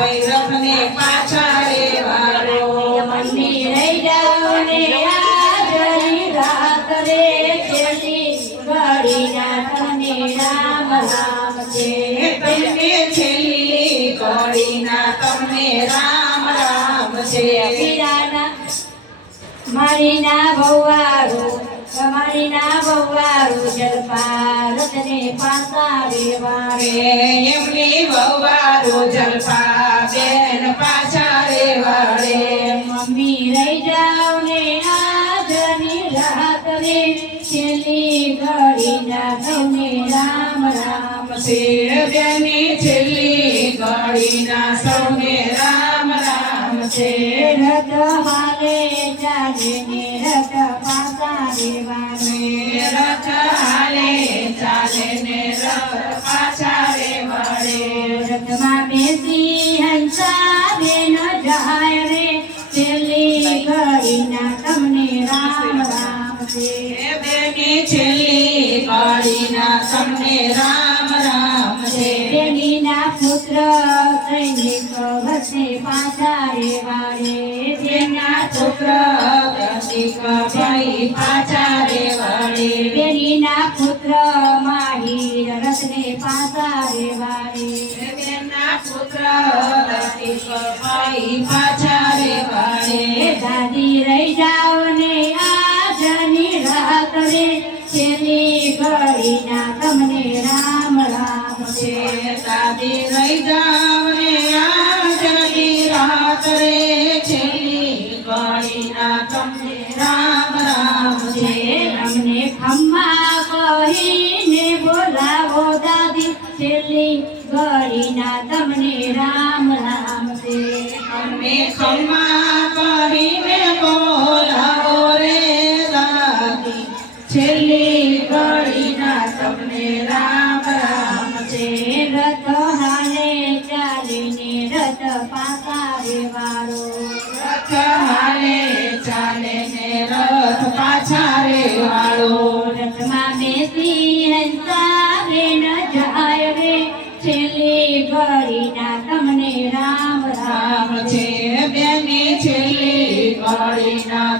રથને પાછા રે વાળો મંદિર રહી જાઓ ને આજની રાત રે છેલ્લી ઘડીના તને રામ રામ છે તમને છેલ્લી કડીના તમને રામ રામ છે વીરાના મારીના ભવારો મારીના ભવારો જલપારતને પાસા રેવારે એમની વવારો જલપા બેન પાછા રે મમ્મી રહી જાવ ને આજની રાત રે છેલ્લી ઘડીના તમને રામ રામ શેર બેની છેલ્લી કડીના સૌને રામ રામ રથ હાલે ચાલે ને રત પાસા રેવારે ઘડીના તમને રામ રામ છે બેની છેલ્લી કડીના તમને રામ રામ છે બેનીના પુત્ર સૈનિક વચ્ચે પાછા રે વાળે પુત્ર પ્રતિક ભાઈ પાછા રે બેનીના પુત્ર માહીર રથને પાછા રે વાળે પુત્ર ભાઈ પાછા રે વાળે દાદી રહી જાઓ ને આજની રાત રે. છેલ્લી ઘડીના તમને રામ રામ છે. દાદી રહી જાવ ને આજની રાત રે. છેલ્લી કડીના તમને રામ રામ છે. છે અમને ખમ્મા કહીને બોલાવો દાદી. છેલ્લી ઘડીના તમને રામ રામ છે ખમ્મા બોલાવો રે દાદી. છેલ્લી ઘડીના તમને રામ રામ છે રથ હાલે ચાલીને રથ હાલે ચાલે ને રથ પાછા રે વાળો રથમાં બેસી હંસા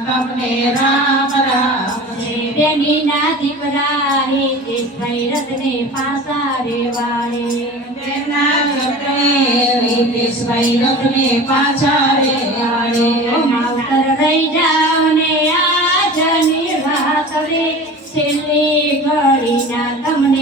તમને રામ રામ છે દીકરા હે રથને પાસા રે વાળે બેના ઘરે રીતેશભાઈ રથને પાછા રે વાળે માવતર રહી જાવ ને આજની રાત રે છેલ્લી ઘડીના તમને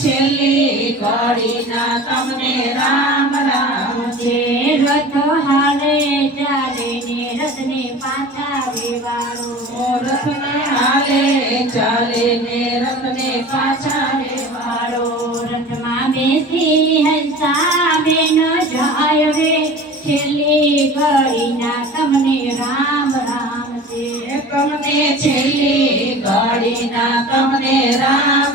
છેલ્લી ઘડીના તમને રામ રામ છે. રથ હાલે ચાલે ને રથને પાછા વેવાળો રથને હાલે ચાલે ને રથને પાછા વેવાળો રથમાં બેસી હંસા બેન જાય રે. છેલ્લી ઘડીના તમને રામ રામ છે. તમને છેલ્લી ઘડીના તમને રામ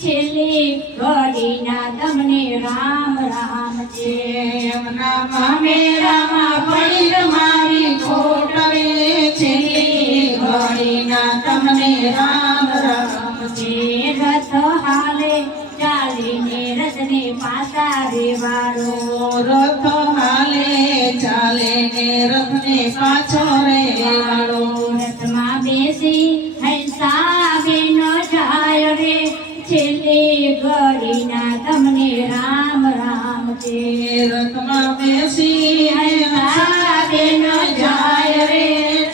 છેલ્લી ઘડીના તમને રામ રામ છે અમે રામા પડીર મારી ખોટવે છેલ્લી ઘડીના તમને રામ રામ છે રથ હાલે ચાલીને રથને પાછા રેવાડો છેલ્લી ઘડીના તમને રામ રામ રથમાં બેસી બેન જાય રે.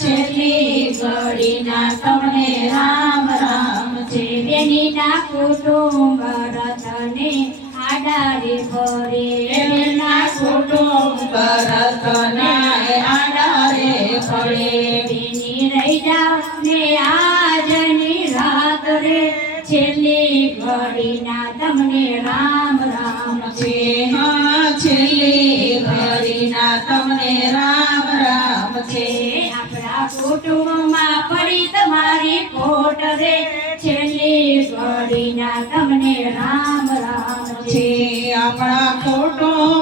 છેલ્લી ઘડીના તમને રામ રામ છે. બેનીના કુટુંબ રતને આડા આડારે ભરે. એમના કુટુંબ રતને આડારે ભરે. બેની રહી જાવ ને આજની તમને રામ રામ છે. હા છેલ્લી ઘડીના તમને રામ રામ છે. આપણા કુટુંબમાં પડી તમારી ખોટ રે છેલ્લી ઘડીના તમને રામ રામ છે. આપણા કુટુંબમાં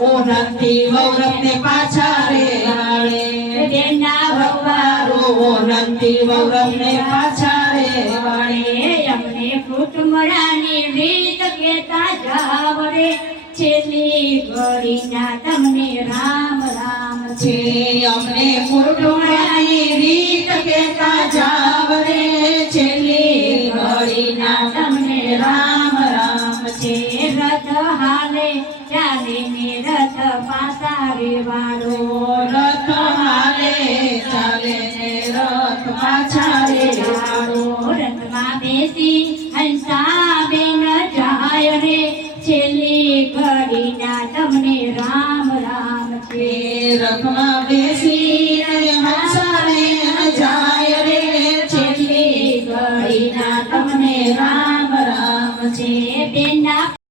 ભવારું ઓનંતી વૌરવને પાછા રે વાળે બેનના ભવારું ઓનંતી વૌરવને પાછા રે વાળે અમને કુટુંબરાની રીત કેતા જાવડે. છેલ્લી ઘડીના તમને રામ રામ. છે અમને કુટુંબની રીત કેતા જાવ છેલ્લી